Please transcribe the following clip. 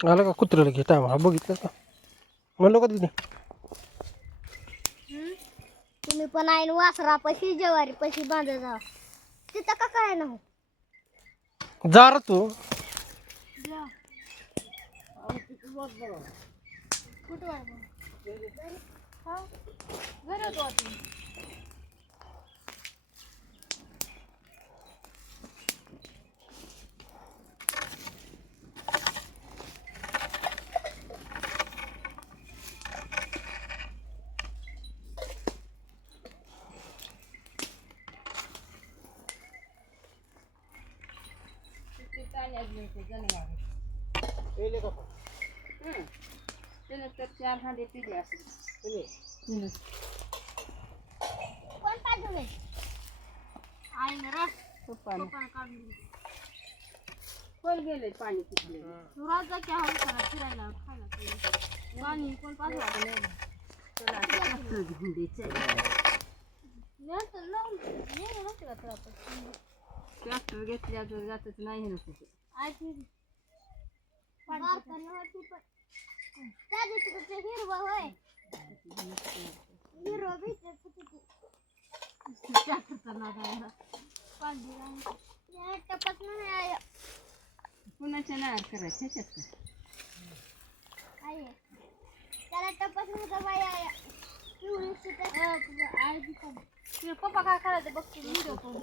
आलं का कुत्र्याला घे टायमा बघितलं का म्हणलो का तिथे तुम्ही पण आईन वासरा पशी जेवारी पशी बांधा जा तिथं का काय ना जा रे तू कुठं हा घरी होतो आपण कोण पाजवले आई ना कोण गेले पाणी पिकले राजा क्या हाल करा फिरायला खायला पाणी कोण पाजवा ट्रॅक्टर घेतल्या तर जातच नाही ना कुठे हिरवा होय हिरवा भेटत टपक नाही कुणाच्या नार करायचं ह्याच्यात का आहे त्याला टपक नव्हता बाई आया पप्पा काय करायचं बघ तू व्हिडिओ करून